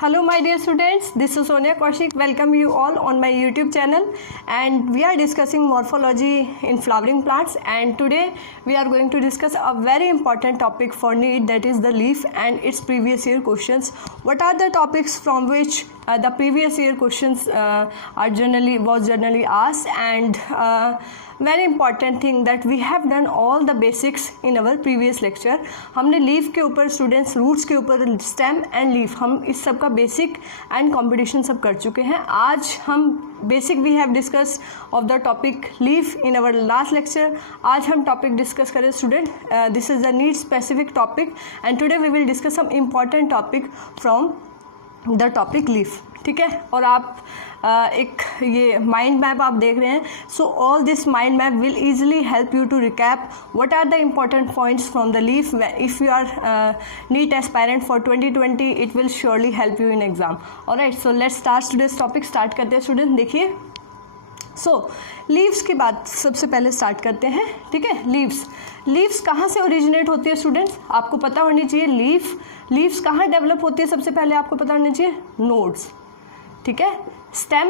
Hello my dear students, this is Sonia Kaushik. Welcome you all on my YouTube channel, and we are discussing morphology in flowering plants, and today we are going to discuss a very important topic for NEET, that is the leaf and its previous year questions. What are the topics from which the previous year questions was generally asked, and very important thing that we have done all the basics in our previous lecture. हमने leaf के ऊपर students, roots के ऊपर stem and leaf, हम इस सब का basic and competition सब कर चुके हैं. आज हम basic we have discuss of the topic leaf in our last lecture. आज हम टॉपिक डिस्कस करें student, this is the NEET specific topic, and today we will discuss some important topic from the topic leaf. ठीक है, और आप एक ये mind map आप देख रहे हैं. So all this mind map will easily help you to recap what are the important points from the leaf. If you are NEET aspirant for 2020 it will surely help you in exam. Alright, so let's start today's topic. Start करते हैं student. देखिए, सो leaves की बात सबसे पहले start करते हैं. ठीक है, लीव्स कहाँ से ओरिजिनेट होती है स्टूडेंट्स? आपको पता होनी चाहिए. लीव्स कहाँ डेवलप होती है सबसे पहले आपको पता होना चाहिए. नोड्स. ठीक है, स्टेम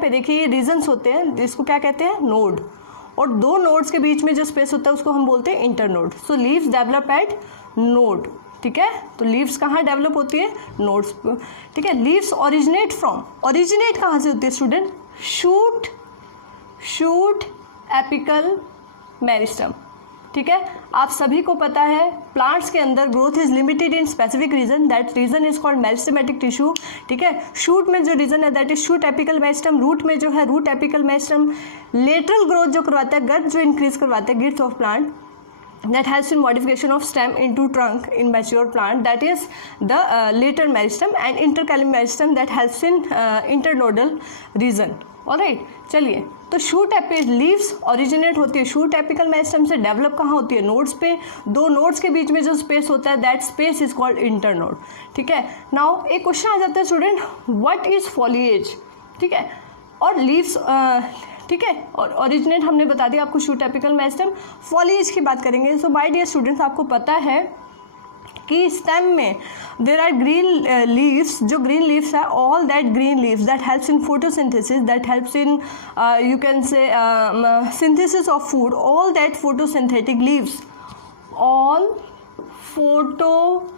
पे देखिए ये रीजन्स होते हैं जिसको क्या कहते हैं, नोड, और दो नोड्स के बीच में जो स्पेस होता है उसको हम बोलते हैं internode. So leaves develop at node. ठीक है, तो लीव्स कहाँ डेवलप होती है, नोड्स. ठीक है, लीव्स ओरिजिनेट कहाँ से होती है स्टूडेंट? Shoot apical meristem. ठीक है, आप सभी को पता है प्लांट्स के अंदर growth is limited in specific region, that region is called meristematic tissue. ठीक है, शूट में जो रीजन है that is shoot apical meristem. Root में जो है root apical meristem. Lateral growth जो करवाता है, गर्थ जो इंक्रीज करवाता है, girth of plant, that helps in modification of stem into trunk in mature plant, that is the later meristem, and intercalary meristem that helps in internodal region. Alright, चलिए, तो shoot leaves originate होती है shoot apical meristem से. Develop कहाँ होती है? Nodes पे. दो नोड्स के बीच में जो स्पेस होता है that space is called internode. ठीक है, नाउ एक क्वेश्चन आ जाता है स्टूडेंट, व्हाट इज फॉलिएज? ठीक है, और लीव्स ठीक है, और ओरिजिनेट हमने बता दिया आपको शूट एपिकल मेरिस्टम. फॉलिएज की बात करेंगे. सो माय डियर स्टूडेंट्स, आपको पता है कि स्टेम में देर आर ग्रीन लीव्स. जो ग्रीन लीव्स है, all that green leaves that helps in photosynthesis, that helps in you can say synthesis of food. All that photosynthetic leaves, all photosynthetic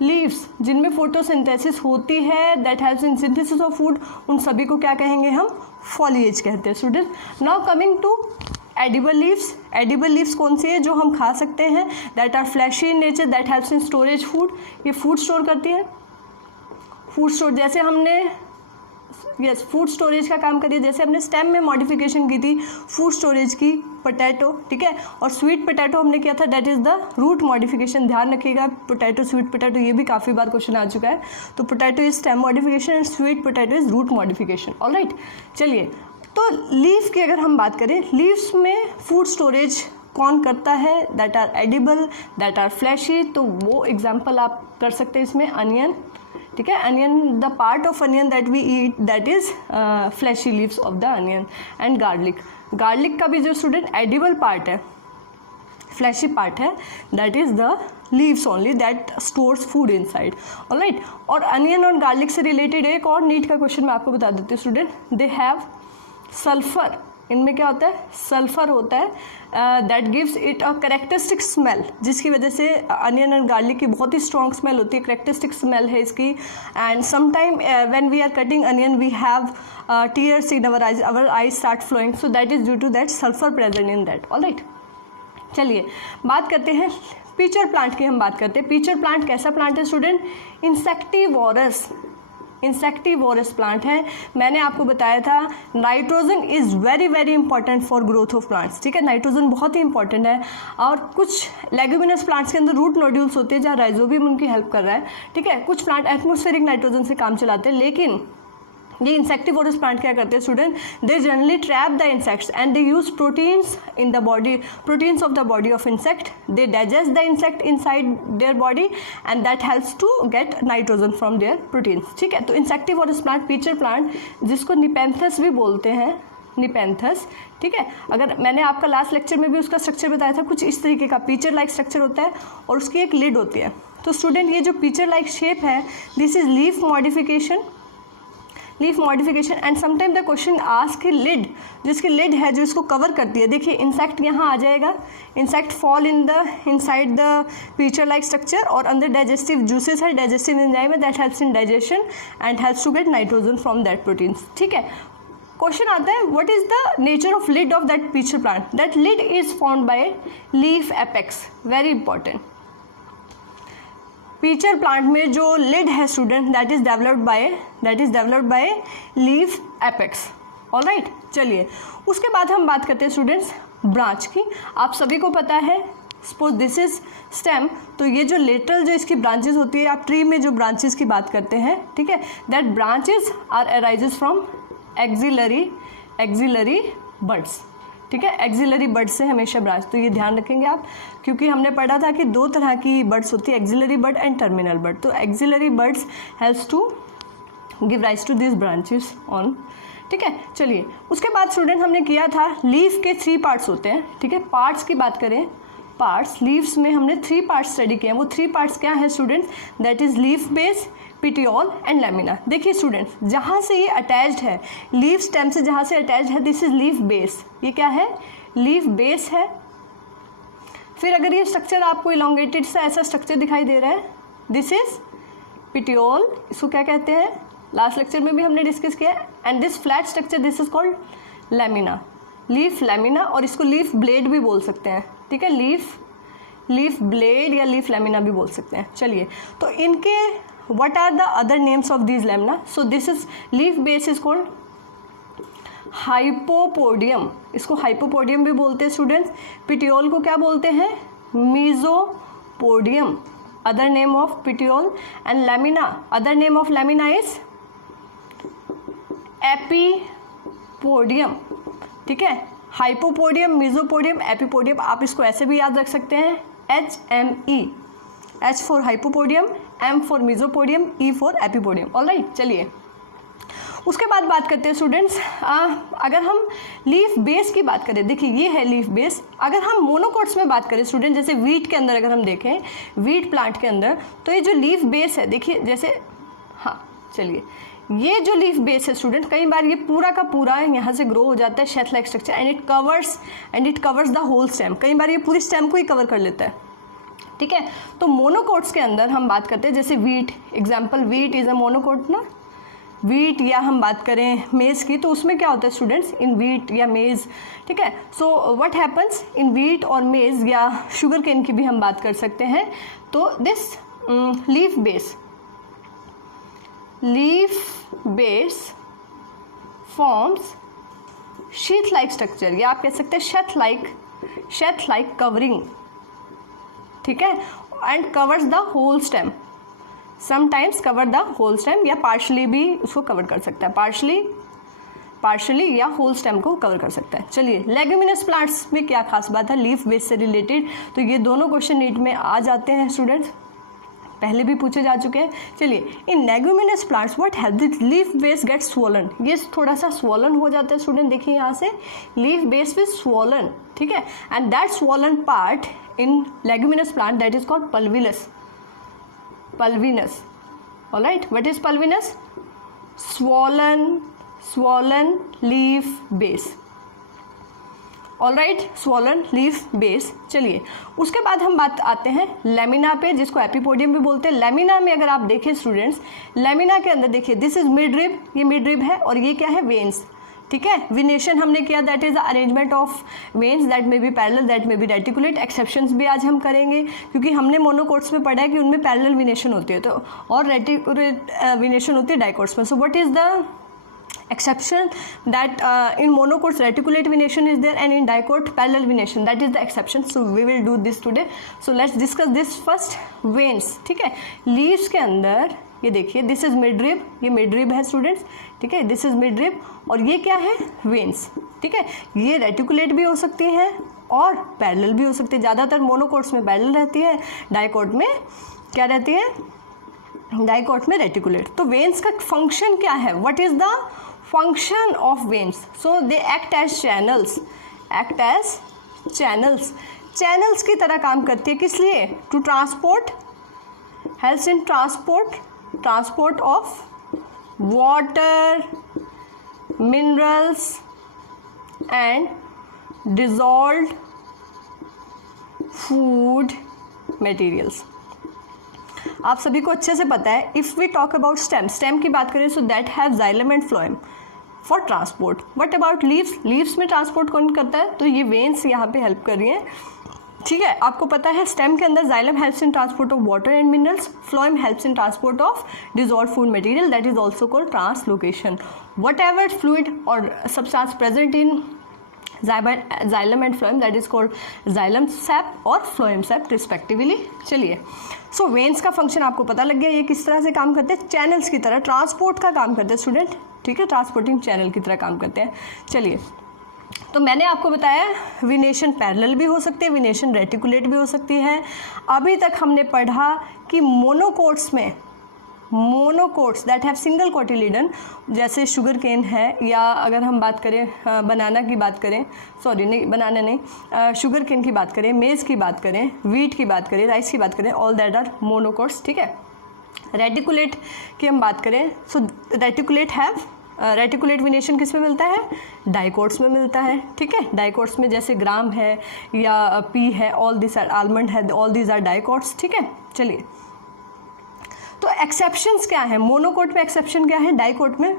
leaves जिनमें photosynthesis होती है, that helps in synthesis of food, उन सभी को क्या कहेंगे हम? Foliage कहते हैं student. Now coming to edible leaves कौन सी है जो हम खा सकते हैं? That are fleshy in nature, that helps in storage food. ये फूड स्टोर करती है. फूड स्टोर जैसे हमने फूड स्टोरेज का काम करिए. जैसे हमने स्टेम में मॉडिफिकेशन की थी फूड स्टोरेज की, पोटैटो. ठीक है, और स्वीट पोटैटो हमने किया था, that is the root modification. ध्यान रखिएगा, पोटैटो, स्वीट पोटैटो, ये भी काफ़ी बार क्वेश्चन आ चुका है. तो potato is stem modification and sweet potato is root modification. Alright, चलिए, तो लीफ की अगर हम बात करें, लीव्स में फूड स्टोरेज कौन करता है? That are edible, that are fleshy. तो वो एग्जाम्पल आप कर सकते हैं इसमें, अनियन. ठीक है, onion, the part of onion that we eat that is fleshy leaves of the onion. And garlic का भी जो स्टूडेंट एडिबल पार्ट है, फ्लैशी पार्ट है, that is the leaves only that stores food inside. Alright, और onion और garlic से related एक और नीट का क्वेश्चन मैं आपको बता देती हूँ स्टूडेंट. They have sulphur. इनमें क्या होता है? सल्फर होता है. That gives it a characteristic smell, जिसकी वजह से अनियन एंड गार्लिक की बहुत ही स्ट्रॉन्ग स्मेल होती है. करेक्टरिस्टिक स्मेल है इसकी. And sometime when we are cutting onion we have tears in our eyes start flowing. So that is due to that sulphur present in that. Alright, चलिए बात करते हैं पीचर प्लांट की. हम बात करते हैं पीचर प्लांट कैसा प्लांट है स्टूडेंट? इंसेक्टिवोरस प्लांट है. मैंने आपको बताया था nitrogen is very very important for growth of plants. ठीक है, नाइट्रोजन बहुत ही इंपॉर्टेंट है. और कुछ लेग्यूमिनस प्लांट्स के अंदर रूट नोड्यूल्स होते हैं जहाँ राइजोबियम उनकी हेल्प कर रहा है. ठीक है, कुछ प्लांट एटमॉस्फेरिक नाइट्रोजन से काम चलाते हैं, लेकिन ये इंसेक्टिवोरस प्लांट क्या करते हैं student? They generally trap the insects and they use proteins in the body, proteins of the body of insect. They digest the insect inside their body and that helps to get nitrogen from their proteins. ठीक है, तो insectivorous plant, pitcher plant, जिसको निपेंथस भी बोलते हैं, निपेंथस, ठीक है। अगर मैंने आपका लास्ट लेक्चर में भी उसका स्ट्रक्चर बताया था, कुछ इस तरीके का पीचर लाइक स्ट्रक्चर होता है और उसकी एक लिड होती है। तो स्टूडेंट ये जो पीचर लाइक शेप है, this is leaf modification and sometime the question ask lid, जिसकी लिड है जो इसको कवर करती है। देखिए इंसेक्ट यहाँ आ जाएगा, insect fall inside the pitcher like structure और अंदर डाइजेस्टिव जूसेस है, डाइजेस्टिव एंजाइम है that helps in digestion and helps to get nitrogen from that proteins, ठीक है। क्वेश्चन आता है what is the nature of lid of that pitcher plant, that lid is formed by leaf apex, very important. Pitcher plant में जो लिड है student that is developed by leaf apex, alright. चलिए उसके बाद हम बात करते हैं स्टूडेंट्स ब्रांच की। आप सभी को पता है, सपोज दिस इज स्टेम, तो ये जो लेटरल जो इसकी ब्रांचेस होती है, आप ट्री में जो ब्रांचेस की बात करते हैं, ठीक है, that branches are arises from axillary buds, ठीक है। एक्सिलरी बड्स से हमेशा ब्रांच, तो ये ध्यान रखेंगे आप, क्योंकि हमने पढ़ा था कि दो तरह की बड्स होती है, axillary bud and terminal bud. तो axillary buds helps to give rise to this branches on, ठीक है। चलिए उसके बाद स्टूडेंट हमने किया था लीफ के 3 पार्ट्स होते हैं, ठीक है। पार्ट्स की बात करें, पार्ट्स लीव्स में हमने 3 पार्ट्स स्टडी किए हैं। वो 3 पार्ट्स क्या है students, that is leaf base, petiole and lamina. देखिए स्टूडेंट्स, जहाँ से ये अटैच्ड है, लीफ स्टेम से जहाँ से अटैच्ड है, दिस इज लीफ बेस, ये क्या है, लीफ बेस है। फिर अगर ये स्ट्रक्चर आपको इलोंगेटेड सा ऐसा स्ट्रक्चर दिखाई दे रहा है, दिस इज पिटियोल, इसको क्या कहते हैं, लास्ट लेक्चर में भी हमने डिस्कस किया। And this flat structure this is called lamina, leaf lamina, और इसको लीफ ब्लेड भी बोल सकते हैं, ठीक है, लीफ ब्लेड या लीफ लैमिना भी बोल सकते हैं। चलिए तो इनके what are the other names of these lamina? So this is leaf base is called hypopodium, इसको hypopodium भी बोलते हैं स्टूडेंट्स। पिटियोल को क्या बोलते हैं, mesospodium, other name of petiole, and lamina, other name of lamina is epipodium, ठीक है। हाइपोपोडियम, मेसोपोडियम, एपिपोडियम, आप इसको ऐसे भी याद रख सकते हैं, HME, H for hypopodium, M for mesopodium, E for epipodium, alright. चलिए उसके बाद बात करते हैं स्टूडेंट्स, अगर हम लीफ बेस की बात करें, देखिए ये है लीफ बेस। अगर हम मोनोकोट्स में बात करें स्टूडेंट, जैसे वीट के अंदर अगर हम देखें, वीट प्लांट के अंदर, तो ये जो लीफ बेस है, देखिए जैसे, हाँ चलिए, ये जो लीफ बेस है स्टूडेंट, कई बार ये पूरा का पूरा यहाँ से ग्रो हो जाता है sheath like structure and it covers the whole stem. कई बार ये पूरी स्टेम को ही कवर कर लेता है, ठीक है। तो मोनोकोट्स के अंदर हम बात करते हैं, जैसे wheat, example wheat is a monocot ना, वीट, या हम बात करें मेज़ की, तो उसमें क्या होता है स्टूडेंट्स, इन वीट या मेज़, ठीक है। So what happens in wheat और मेज़, या शुगर केन की भी हम बात कर सकते हैं। तो this leaf base forms sheath like structure, या आप कह सकते हैं शेथ लाइक कवरिंग, ठीक है, and covers the whole stem, sometimes cover the whole stem, या पार्शली भी उसको कवर कर सकता है, पार्शली या होल स्टेम को कवर कर सकता है। चलिए लेग्यूमिनस प्लांट्स में क्या खास बात है लीफ बेस से रिलेटेड, तो ये दोनों क्वेश्चन नीट में आ जाते हैं स्टूडेंट्स, पहले भी पूछे जा चुके हैं। चलिए in leguminous plants what help this leaf base get swollen, ये थोड़ा सा स्वोलन हो जाता है स्टूडेंट, देखिए यहाँ से लीफ बेस विज स्वोलन, ठीक है, and that swollen part in leguminous plant that is called pulvinus, all right, what is pulvinus? swollen leaf base, all right, swollen leaf base। चलिए उसके बाद हम बात आते हैं लेमिना पे, जिसको एपिपोडियम भी बोलते हैं। लेमिना में अगर आप देखें स्टूडेंट्स, लेमिना के अंदर देखिए दिस इज मिड रिब, ये मिड रिब है, और ये क्या है, वेन्स, ठीक है। विनेशन हमने किया, that is the arrangement of veins that में बी पैरेलल, दैट में बी रेटिकुलेट। एक्सेप्शंस भी आज हम करेंगे, क्योंकि हमने मोनोकोट्स में पढ़ा है कि उनमें पैरेलल विनेशन होती है, तो और रेटिकुलेट विनेशन होती है डाइकोट्स में। So what is the exception that in monocots reticulate venation is there and in dicot parallel venation, that is the exception. So we will do this today. So let's discuss this first, veins, ठीक है। leaves के अंदर ये देखिए this is mid rib, ये mid rib है students, ठीक है, दिस इज मिड रिब, और ये क्या है, वेन्स, ठीक है। ये रेटिकुलेट भी हो सकती है और पैरेलल भी हो सकती है, ज़्यादातर मोनोकोट्स में पैरेलल रहती है, डाइकोट में क्या रहती है, डाइकोट में रेटिकुलेट। तो वेन्स का फंक्शन क्या है, what is the function of veins, so they act as channels, channels की तरह काम करती है. किस लिए? to transport, helps in transport of water, minerals and dissolved food materials. आप सभी को अच्छे से पता है. If we talk about stem की बात करें, so that have xylem and phloem for transport. What about leaves में ट्रांसपोर्ट कौन करता है? तो ये वेन्स यहाँ पे हेल्प कर रही हैं. ठीक है, आपको पता है स्टेम के अंदर xylem helps in transport of water and minerals, phloem helps in transport of dissolve food material, that is also called translocation. Whatever fluid और substance present in xylem and phloem, that is called xylem sap और phloem sap respectively. चलिए, सो veins का function आपको पता लग गया. ये किस तरह से काम करते हैं? चैनल्स की तरह, ट्रांसपोर्ट का काम करते हैं स्टूडेंट. ठीक है, ट्रांसपोर्टिंग चैनल की तरह काम करते हैं. चलिए, तो मैंने आपको बताया विनेशन पैरेलल भी हो सकती है, विनेशन रेटिकुलेट भी हो सकती है. अभी तक हमने पढ़ा कि मोनोकोट्स दैट हैव सिंगल कोटिलीडन, जैसे शुगर केन है, या अगर हम बात करें बनाना की बात करें, सॉरी नहीं बनाना नहीं, शुगर केन की बात करें, मेज़ की बात करें, वीट की बात करें, राइस की बात करें, ऑल दैट आर मोनोकोट्स. ठीक है. रेटिकुलेट की हम बात करें, सो रेटिकुलेट विनेशन किस में मिलता है? डाइकोट्स में मिलता है. ठीक है, डाइकोट्स में जैसे ग्राम है या पी है, ऑल दिस आर आलमंड है, ऑल दिस आर डाइकोट्स. ठीक है. चलिए, तो एक्सेप्शंस क्या है? मोनोकोट में एक्सेप्शन क्या है? डाइकोट में,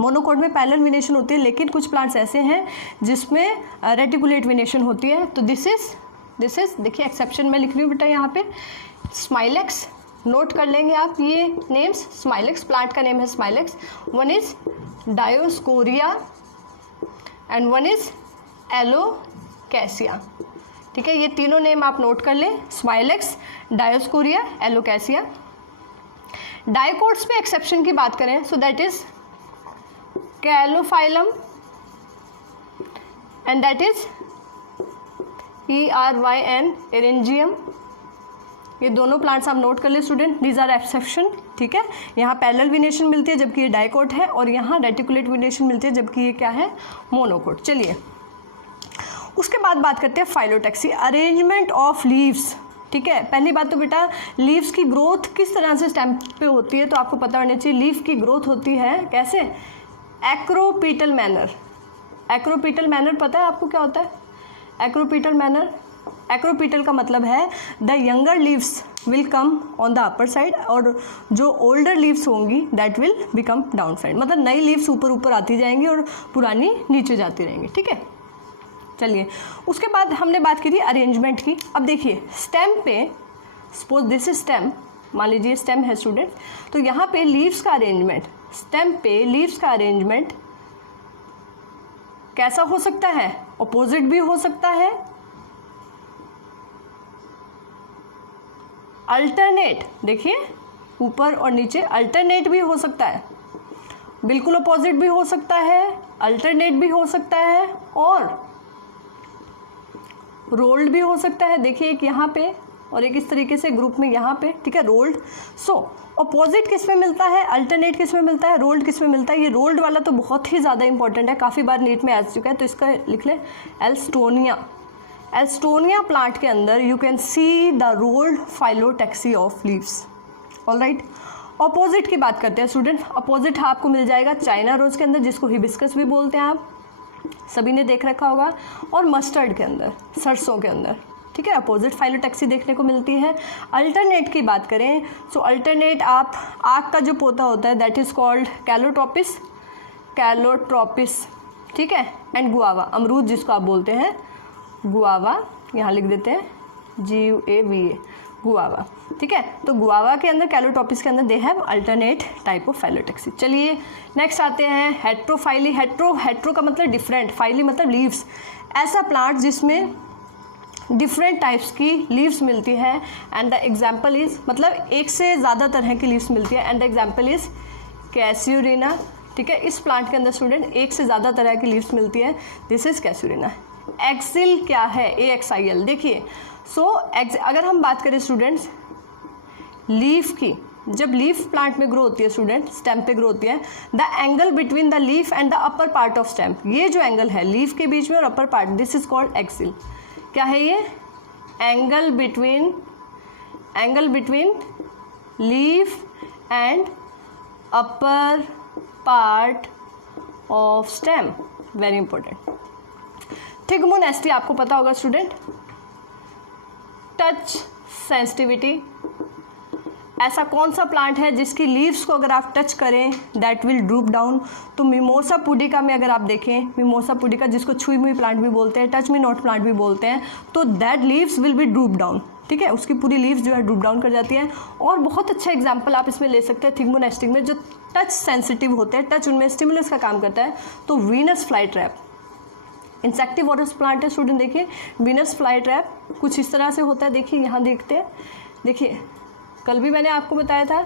मोनोकोट में पैरेलल विनेशन होती है, लेकिन कुछ प्लांट्स ऐसे हैं जिसमें रेटिकुलेट विनेशन होती है. तो दिस इज देखिए एक्सेप्शन में लिख रही हूँ बेटा यहाँ पे. स्माइलेक्स, नोट कर लेंगे आप ये नेम्स. स्माइलेक्स, प्लांट का नेम है Smilax. One is Dioscorea and one is Alocasia. ठीक है, ये तीनों नेम आप नोट कर लें. Smilax, Dioscorea, Alocasia. डाइकोट्स में एक्सेप्शन की बात करें, so that is Calophyllum and that is ERYN, Eryngium. ये दोनों प्लांट्स आप नोट कर ले स्टूडेंट. These are exception. ठीक है, यहाँ पैरेलल विनेशन मिलती है जबकि ये डाइकोट है, और यहाँ रेटिकुलेट विनेशन मिलती है जबकि ये क्या है? मोनोकोट. चलिए, उसके बाद बात करते हैं फाइलोटैक्सी, अरेंजमेंट ऑफ लीव्स. ठीक है, पहली बात तो बेटा लीव्स की ग्रोथ किस तरह से स्टेम पे होती है, तो आपको पता होना चाहिए. लीफ की ग्रोथ होती है कैसे? एक्रोपीटल मैनर. एक्रोपीटल मैनर पता है आपको क्या होता है? एक्रोपीटल मैनर, एक्रोपीटल का मतलब है the younger leaves will come on the upper side, और जो ओल्डर लीव्स होंगी that will become down side. मतलब नई लीव्स ऊपर आती जाएंगी और पुरानी नीचे जाती रहेंगी. ठीक है. चलिए, उसके बाद हमने बात की थी अरेंजमेंट की. अब देखिए स्टेम पे, सपोज दिस इज स्टेम, मान लीजिए स्टेम है स्टूडेंट, तो यहाँ पे लीव्स का अरेंजमेंट, स्टेम पे लीव्स का अरेंजमेंट कैसा हो सकता है? ऑपोजिट भी हो सकता है, अल्टरनेट, देखिए ऊपर और नीचे अल्टरनेट भी हो सकता है, बिल्कुल अपोजिट भी हो सकता है, अल्टरनेट भी हो सकता है, और रोल्ड भी हो सकता है. देखिए एक यहाँ पे और एक इस तरीके से ग्रुप में यहाँ पे. ठीक है, रोल्ड. सो अपोजिट किस में मिलता है? अल्टरनेट किस में मिलता है? रोल्ड किस में मिलता है? ये रोल्ड वाला तो बहुत ही ज़्यादा इंपॉर्टेंट है, काफ़ी बार नीट में आ चुका है, तो इसका लिख लें एल्स्टोनिया. एल्स्टोनिया प्लांट के अंदर you can see the rolled phyllotaxy of leaves. Alright. Opposite की बात करते हैं स्टूडेंट. अपोजिट आपको मिल जाएगा चाइना रोज के अंदर, जिसको हिबिस्कस भी बोलते हैं, आप सभी ने देख रखा होगा, और मस्टर्ड के अंदर, सरसों के अंदर. ठीक है, अपोजिट फाइलोटैक्सी देखने को मिलती है. अल्टरनेट की बात करें, सो अल्टरनेट आप आग का जो पौधा होता है दैट इज कॉल्ड कैलोट्रोपिस. ठीक है, एंड गुआवा, अमरूद जिसको आप बोलते हैं, गुआवा, यहाँ लिख देते हैं GUAVA, गुआवा. ठीक है, तो गुआवा के अंदर, कैलोट्रोपिस के अंदर they have alternate type of phyllotaxy. चलिए नेक्स्ट आते हैं हेट्रोफाइली. हेट्रो का मतलब डिफरेंट, फाइली मतलब लीव्स. ऐसा प्लांट जिसमें डिफरेंट टाइप्स की लीव्स मिलती है, एंड द एग्जाम्पल इज, मतलब एक से ज़्यादा तरह की लीव्स मिलती है, एंड द एग्जाम्पल इज कैस्यूरिना. ठीक है, इस प्लांट के अंदर स्टूडेंट एक से ज़्यादा तरह की लीव्स मिलती है. This is कैस्यूरिना. एक्सिल क्या है? AXIL. देखिए, सो अगर हम बात करें स्टूडेंट्स लीफ की, जब लीफ प्लांट में ग्रो होती है स्टूडेंट, स्टेम पे ग्रो होती है, the angle between the leaf and the upper part of stem, ये जो एंगल है लीफ के बीच में और upper part, this is called axil. क्या है ये? Angle between leaf and upper part of stem, very important. Thigmonasty आपको पता होगा स्टूडेंट, टच सेंसिटिविटी। ऐसा कौन सा प्लांट है जिसकी लीव्स को अगर आप टच करें दैट विल ड्रूप डाउन? तो मिमोसा पुडिका में अगर आप देखें, मिमोसा पुडिका जिसको छुई मुई प्लांट भी बोलते हैं, टच मी नॉट प्लांट भी बोलते हैं, तो that leaves will be drupe down. ठीक है, उसकी पूरी लीव्स जो है ड्रूप डाउन कर जाती हैं। और बहुत अच्छा एग्जाम्पल आप इसमें ले सकते हैं थिग्मोनेस्टी में, जो टच सेंसिटिव होते हैं, टच उनमें स्टिमुलस का काम करता है, तो Venus fly trap insectivorous plant है स्टूडेंट। देखिए वीनस फ्लाई ट्रैप कुछ इस तरह से होता है, देखिए यहाँ देखते हैं, देखिए कल भी मैंने आपको बताया था,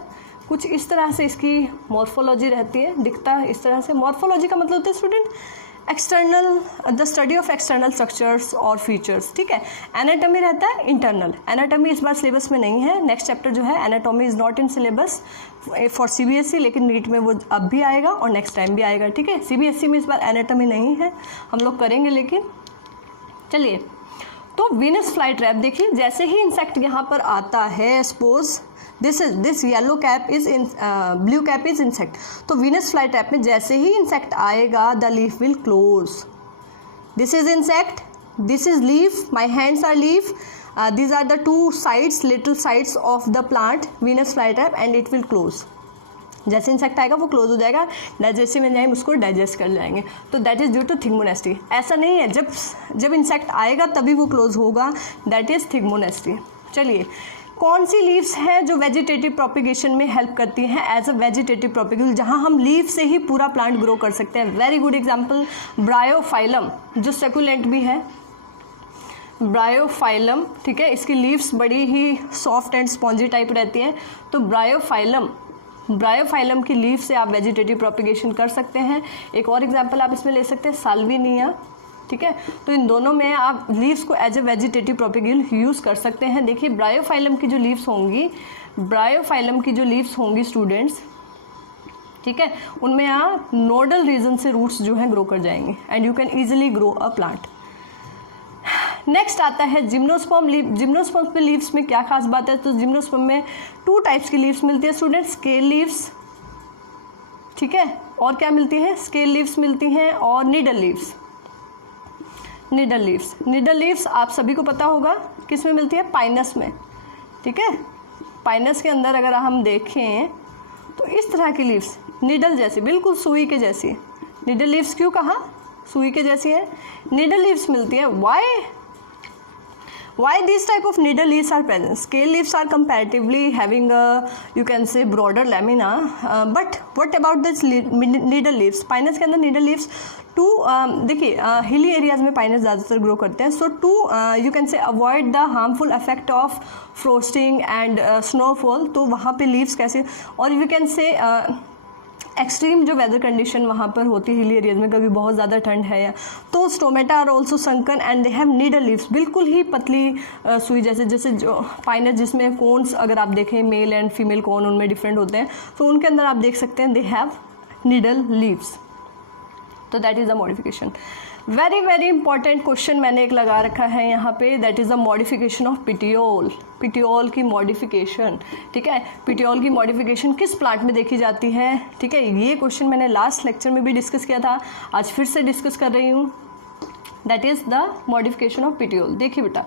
कुछ इस तरह से इसकी मॉर्फोलॉजी रहती है, दिखता है इस तरह से। मॉर्फोलॉजी का मतलब होता है student external, the study of external structures और फीचर्स। ठीक है, एनाटॉमी रहता है इंटरनल। एनाटॉमी इस बार सिलेबस में नहीं है, नेक्स्ट चैप्टर जो है anatomy is not in syllabus for CBSE, लेकिन नीट में वो अब भी आएगा और नेक्स्ट टाइम भी आएगा। ठीक है, CBSE में इस बार एनाटॉमी नहीं है, हम लोग करेंगे। लेकिन चलिए, तो वीनस फ्लाई ट्रैप देखिए, जैसे ही इंसेक्ट यहाँ पर आता है, suppose this yellow cap is in blue cap is insect, तो वीनस फ्लाई ट्रैप में जैसे ही इंसेक्ट आएगा the leaf will close. This is insect, this is leaf, my hands are leaf, these are the two sides, little sides of the plant, venus flytrap, and it will close। जैसे insect आएगा वो close हो जाएगा, digestive enzyme उसको digest कर जाएंगे, तो that is due to thigmonasty. ऐसा नहीं है जब इंसेक्ट आएगा तभी वो क्लोज होगा, दैट इज थिग्मोनेस्टी। चलिए, कौन सी लीव्स हैं जो वेजिटेटिव प्रोपिगेशन में हेल्प करती हैं एज अ वेजिटेटिव प्रोपिगेशन, जहां हम लीव से ही पूरा प्लांट ग्रो कर सकते हैं? वेरी गुड एग्जांपल, ब्रायोफाइलम जो सेकुलेंट भी है, ब्रायोफाइलम। ठीक है, इसकी लीव्स बड़ी ही सॉफ्ट एंड स्पॉन्जी टाइप रहती हैं, तो ब्रायोफाइलम की लीव से आप वेजिटेटिव प्रोपिगेशन कर सकते हैं। एक और एग्जांपल आप इसमें ले सकते हैं, साल्विनिया। ठीक है, तो इन दोनों में आप लीव्स को as a vegetative propagation use कर सकते हैं। देखिए ब्रायोफाइलम की जो लीव्स होंगी स्टूडेंट्स, ठीक है, उनमें आप नोडल रीजन से रूट्स जो हैं ग्रो कर जाएंगे and you can easily grow a plant. Next आता है जिम्नोस्पर्म लीव। जिम्नोस्पर्म पे लीव्स में क्या खास बात है? तो जिम्नोस्पर्म में 2 टाइप्स की लीव्स मिलती है स्टूडेंट, स्केल लीव्स, ठीक है, और क्या मिलती है? स्केल लीव्स मिलती हैं और नीडल लीव्स। नीडल लीव्स आप सभी को पता होगा किस में मिलती है? पाइनस में। ठीक है, पाइनस के अंदर अगर हम देखें तो इस तरह की लीव्स नीडल जैसी, बिल्कुल सुई के जैसी। नीडल लीव्स क्यों कहा? सुई के जैसी है, नीडल लीव्स मिलती है। Why these type of needle leaves are present? Scale leaves are comparatively having a, you can say, broader lamina, but what about this needle leaves? Pinus के अंदर needle leaves to देखिए hilly areas में Pinus ज़्यादातर grow करते हैं, so to you can say avoid the harmful effect of frosting and snowfall, तो वहाँ पे लीव्स कैसे, और यू कैन से एक्सट्रीम जो वेदर कंडीशन वहाँ पर होती है हिली एरियाज में, कभी बहुत ज़्यादा ठंड है या, तो stomata are also sunken and they have needle leaves, बिल्कुल ही पतली सुई जैसे जो पाइनस जिसमें कोन्स अगर आप देखें मेल एंड फीमेल कोन उनमें डिफरेंट होते हैं, तो उनके अंदर आप देख सकते हैं दे हैव नीडल लीव्स, तो that is the modification. Very very important question मैंने एक लगा रखा है यहाँ पे, that is the modification of petiole. Petiole की मॉडिफिकेशन, ठीक है, पिटियोल की मॉडिफिकेशन किस प्लांट में देखी जाती है? ठीक है, ये क्वेश्चन मैंने लास्ट लेक्चर में भी डिस्कस किया था, आज फिर से डिस्कस कर रही हूँ, that is the modification of petiole. देखिए बेटा,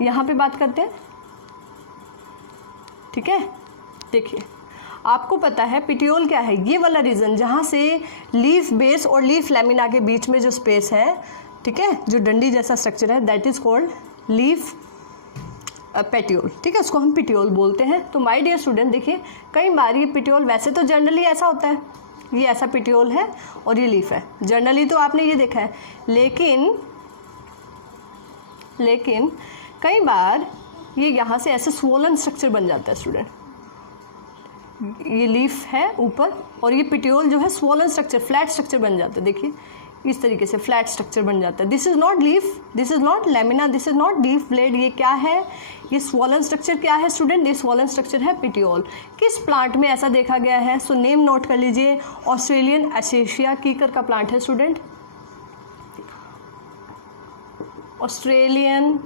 यहाँ पे बात करते हैं, ठीक है, देखिए आपको पता है पिटियोल क्या है? ये वाला रीजन जहाँ से लीफ बेस और लीफ लैमिना के बीच में जो स्पेस है, ठीक है, जो डंडी जैसा स्ट्रक्चर है, that is called leaf petiole. ठीक है, उसको हम पिटियोल बोलते हैं। तो माय डियर स्टूडेंट, देखिए कई बार ये पिटियोल, वैसे तो जनरली ऐसा होता है, ये ऐसा पिटियोल है और ये लीफ है, जनरली तो आपने ये देखा है, लेकिन कई बार ये यहाँ से ऐसे स्वोलन स्ट्रक्चर बन जाता है स्टूडेंट, ये लीफ है ऊपर और ये पिटियोल जो है स्वोलन स्ट्रक्चर, फ्लैट स्ट्रक्चर बन जाता है। देखिए इस तरीके से फ्लैट स्ट्रक्चर बन जाता है. This is not leaf, this is not lamina, this is not leaf blade. ये क्या है? ये स्वॉलन स्ट्रक्चर क्या है स्टूडेंट? ये स्वॉलन स्ट्रक्चर है पिटियोल. किस प्लांट में ऐसा देखा गया है? सो नेम नोट कर लीजिए. ऑस्ट्रेलियन एशेशिया कीकर का प्लांट है स्टूडेंट. ऑस्ट्रेलियन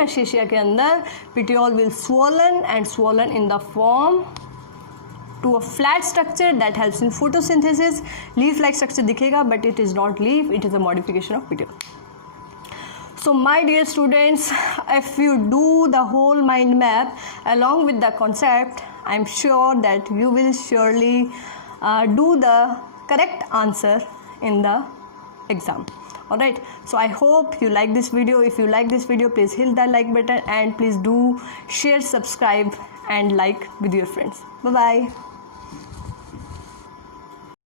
एशेशिया के अंदर petiole will swollen and swollen in the form to a flat structure that helps in photosynthesis. Leaf like structure दिखेगा but it is not leaf, it is a modification of petiole. So my dear students, if you do the whole mind map along with the concept, I am sure that you will surely do the correct answer in the exam. Alright, so I hope you like this video. If you like this video, please hit the like button and please do share, subscribe and like with your friends. Bye bye.